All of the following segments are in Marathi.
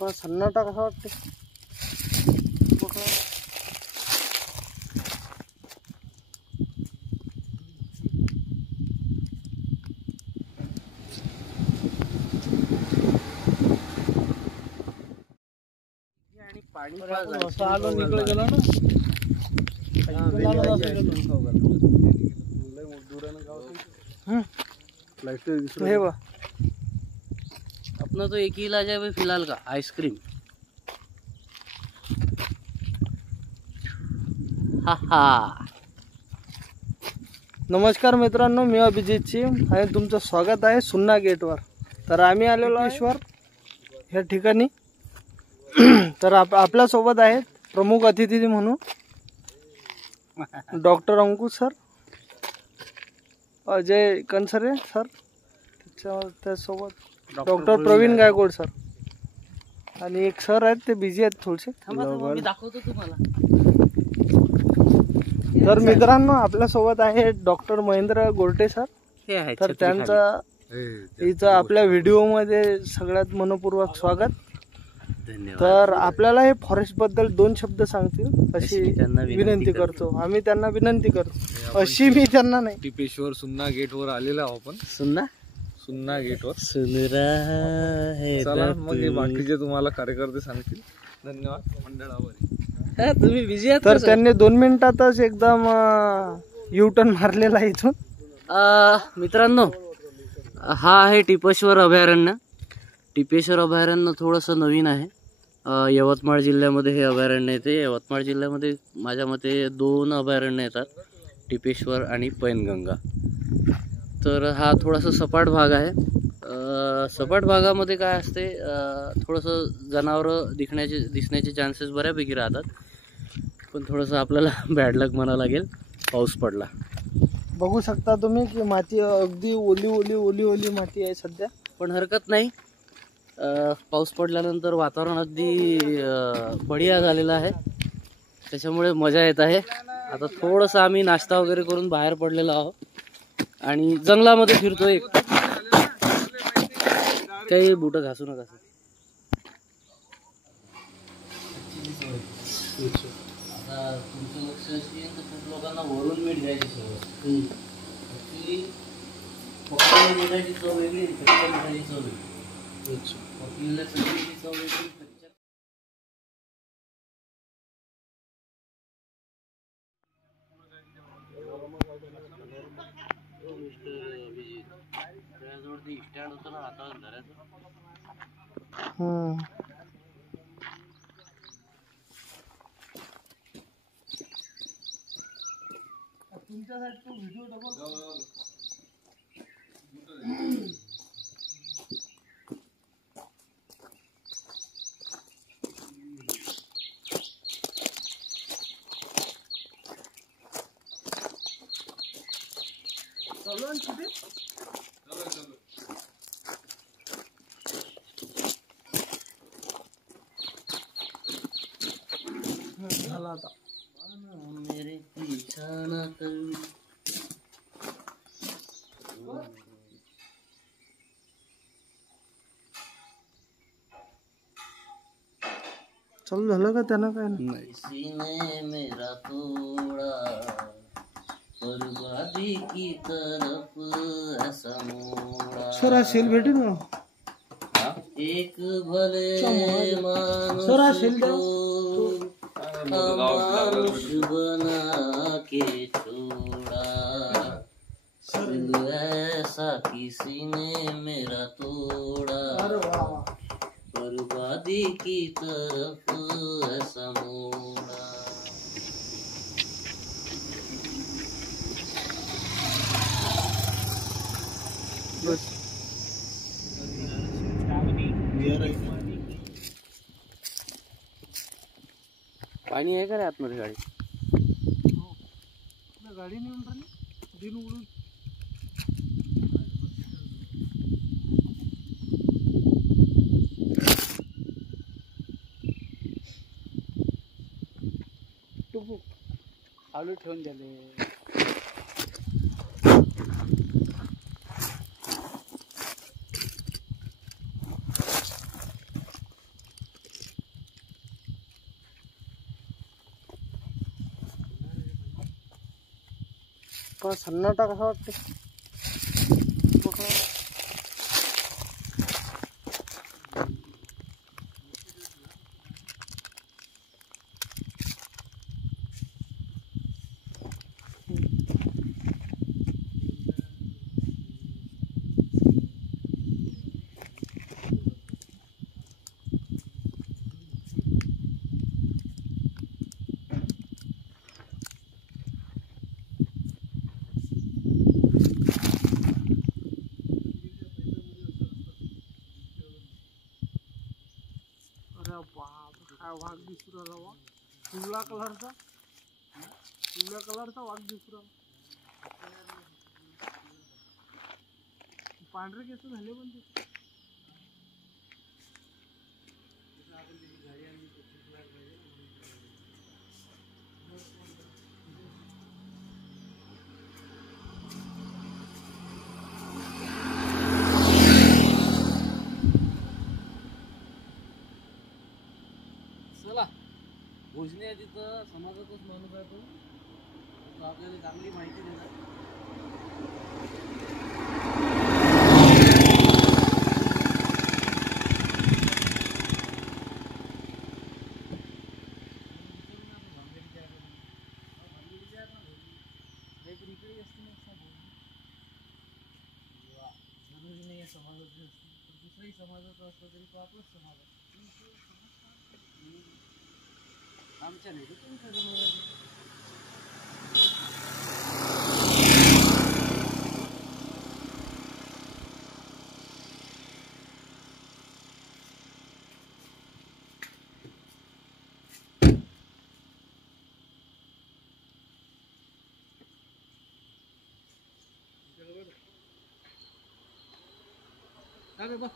पण सन्नाटा कसा वाटते. पाणी आलो निघलं गेलं ना. अपना तो एक ही इलाज है भाई फिलहाल का, आइसक्रीम. नमस्कार मित्रांनो, मी अभिजित सिंह आणि तुमचं स्वागत आहे सुन्ना गेटवर. तर आम्ही आलेलो ईश्वर ह्या ठिकाणी. तर आपल्या सोबत आहेत प्रमुख अतिथी म्हणून डॉक्टर अंकुश सर, अजय कनसरे सर, त्यासोबत डॉक्टर प्रवीण गायकवाड सर आणि एक सर आहेत, ते बिझी आहेत थोडेसे. मी दाखवतो तुम्हाला. तर मित्रांनो, आपल्या सोबत आहे डॉक्टर महेंद्र गोरटे सर. तर त्यांचा इथं आपल्या व्हिडिओमध्ये सगळ्यात मनपूर्वक स्वागत. तर आपल्याला हे फॉरेस्ट बद्दल 2 शब्द सांगतील अशी विनंती करतो. आम्ही त्यांना विनंती करतो, अशी मी त्यांना नाही. टिपेश्वर सुन्ना गेटवर आलेला आहोत आपण. सुन्ना गेटवर चला मग बाकीचे तुम्हाला कार्यकर्ते सांगतील. धन्यवाद मंडळावर. तुम्ही बिझी आहात तर त्यांनी 2 मिनिटातच एकदम U-टर्न मारलेला आहे इथून. मित्रांनो, हा आहे टिपेश्वर अभयारण्य. टिपेश्वर अभयारण्य थोडंसं नवीन आहे. यवतमाळ जिल्ह्यामध्ये हे अभयारण्य येते. यवतमाळ जिल्ह्यामध्ये माझ्या मते 2 अभयारण्य येतात, टिपेश्वर आणि पैनगंगा. तर हा थोडासा सपाट भाग आहे. सपाट भागामध्ये काय असते, थोडंसं जनावरं दिसण्याचे चान्सेस बऱ्यापैकी राहतात. पण थोडंसं आपल्याला बॅड लक म्हणावं लागेल, पाऊस पडला. बघू शकता तुम्ही की माती अगदी ओली माती आहे सध्या. पण हरकत नाही, पाऊस पडल्यानंतर वातावरण अगदी बढिया झालेलं आहे, त्याच्यामुळे मजा येत आहे. आता थोडंसं आम्ही नाश्ता वगैरे करून बाहेर पडलेलो आहोत आणि जंगलामध्ये फिरतोय. काही बुटं घासू नका. आता तुमचं लक्ष असेल तर खूप लोकांना वरून मीठ द्यायची सवय. ॲक्च्युली पकडल्या मिठाची चव वेगळी, कच्च्या मिठाची चव वेगळी. पकडलेल्या चटणीची चव वेगळी, कच्च्या. त्याजवळ ते स्टँड होतं ना हातावर धरायचं. तुमच्यासाठी तो व्हिडिओ डबल झाला आता. मेरे पीछा ना कर. चालू झालं का त्यांना? काय नाही. सीने मेरा तोड़ा बर्बादी की तरफ ऐसा मोड़ा. सर असेल भेटेल ना एक भले मानुष को मानुष बना के छोड़ा. दिल ऐसा किसी ने मेरा तोड़ा बर्बादी की तरफ ऐसा मोड़ा. पाणी आहे का रे आतमध्ये? गाडी नेऊन राहिली दिन उडून. आलू ठेवून दिले. थोडा सन्नाटा कसा वाटते. वाघ दिसू राहिला बा. पिवळा कलरचा वाघ दिसू राहिला. पांढरे केस झाले पण ते. चला भोजने तिथं समाजातच माणूस आहे तो आपल्याला चांगली माहिती देणार. जरुरी नाही समाजाचं असतं, दुसऱ्याही समाजाचं असलं तरी तो आपलाच समाज आहे. आमच्या नाही तर तुमच्या समाजाचं. काय बघ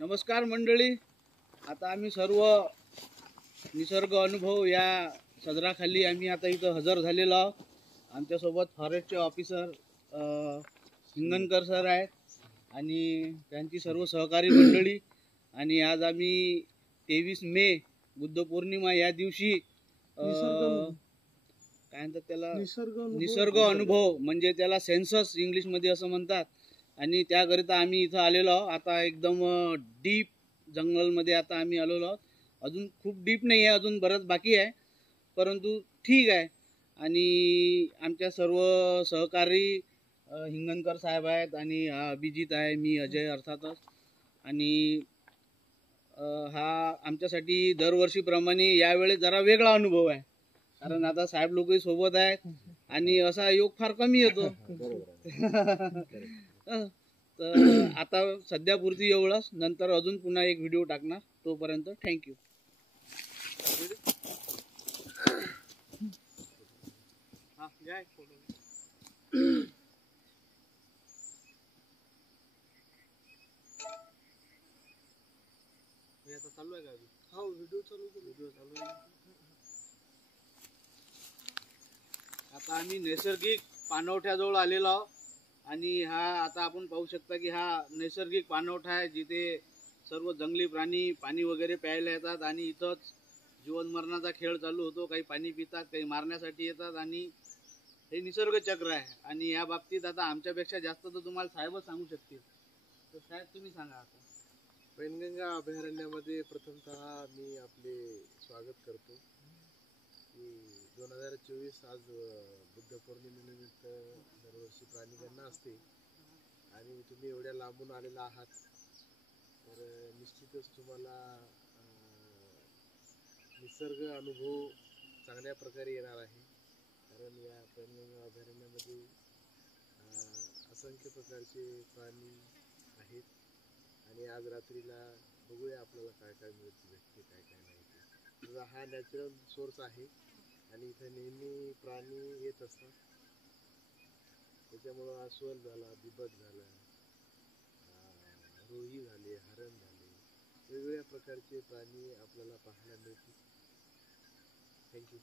नमस्कार मंडळी. आता आम्ही सर्व निसर्ग अनुभव या सदराखाली आम्ही आता इथं हजर झालेलो आहोत. आमच्यासोबत फॉरेस्टचे ऑफिसर हिंगणकर सर आहेत आणि त्यांची सर्व सहकारी मंडळी. आणि आज आम्ही 23 मे बुद्ध पौर्णिमा या दिवशी काय म्हणतात त्याला निसर्ग अनुभव म्हणजे त्याला सेन्सस इंग्लिशमध्ये असं म्हणतात. आणि त्याकरिता आम्ही इथं आलेलो आहोत. आता एकदम डीप जंगलमध्ये आता आम्ही आलेलो आहोत. अजून खूप डीप नाही आहे, अजून बरंच बाकी आहे, परंतु ठीक आहे. आणि आमच्या सर्व सहकारी हिंगणकर साहेब आहेत आणि अभिजित आहे, मी अजय अर्थातच. आणि हा आमच्यासाठी दरवर्षीप्रमाणे यावेळेस जरा वेगळा अनुभव आहे, कारण आता साहेब लोकही सोबत आहेत आणि असा योग फार कमी येतो. तर आता सध्यापुरती एवढंच. नंतर अजून पुन्हा एक व्हिडिओ टाकणार. तोपर्यंत थँक्यू. चालू आहे का? हो, व्हिडिओ चालू आहे. आता आम्ही नैसर्गिक पाणवठ्याजवळ आलेलो आहोत आणि हा आता आपण पाहू शकता की हा नैसर्गिक पाणवठा आहे जिथे सर्व जंगली प्राणी पाणी वगैरे प्यायला येतात आणि इथंच जीवन मरणाचा खेळ चालू होतो. काही पाणी पितात, काही मारण्यासाठी येतात आणि हे निसर्ग चक्र आहे. आणि या बाबतीत आता आमच्यापेक्षा जास्त तर तुम्हाला साहेबच सांगू शकतील. तर साहेब तुम्ही सांगा आता. पैनगंगा अभयारण्यामध्ये प्रथमतः मी आपले स्वागत करतो की 2024 आज बुद्ध पौर्णिमेनिमित्त दरवर्षी प्राणीगणना असते आणि तुम्ही एवढ्या लांबून आलेला आहात, तर निश्चितच तुम्हाला निसर्ग अनुभव चांगल्या प्रकारे येणार आहे. कारण या पैनगंगा अभयारण्यामध्ये असंख्य प्रकारचे प्राणी आहेत आणि आज रात्रीला बघूया आपल्याला काय काय भेटते काय काय नाही. तर हा नॅचरल सोर्स आहे आणि इथे नेहमी प्राणी येत असतात. त्याच्यामुळं अस्वल झाला, बिबट झाला, रोही झाले, हरण झाले, वेगवेगळ्या प्रकारचे प्राणी आपल्याला पाहायला मिळतील. थँक्यू.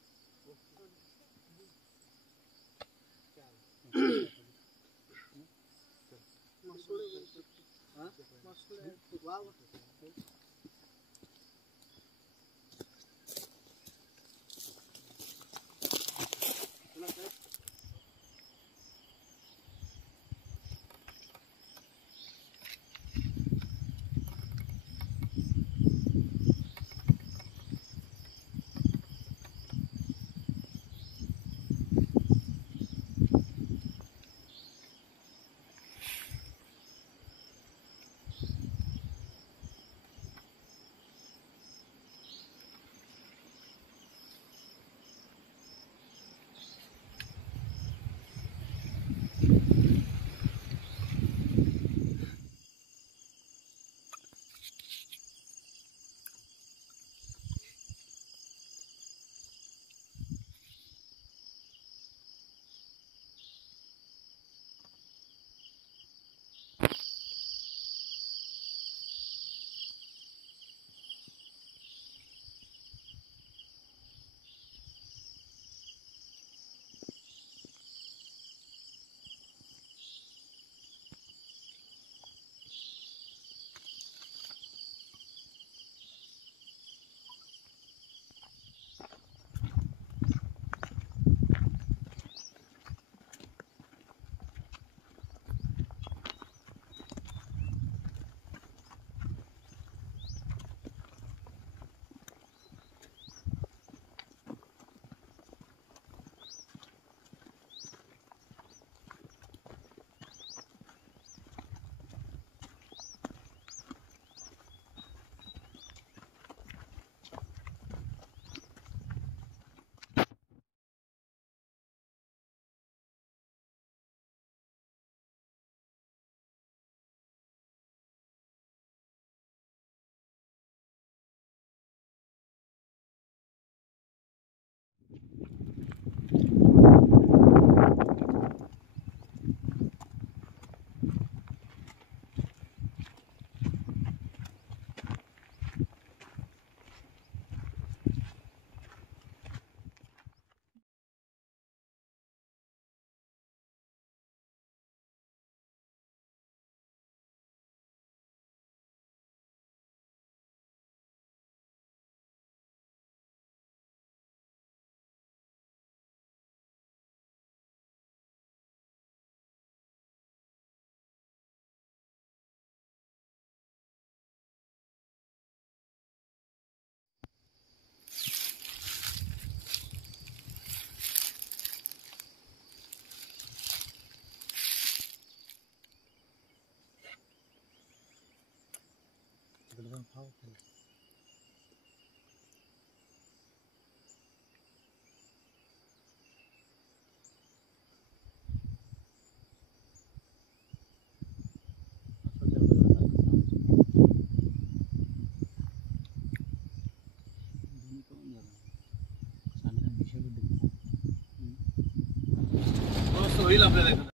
होईल आपल्याला.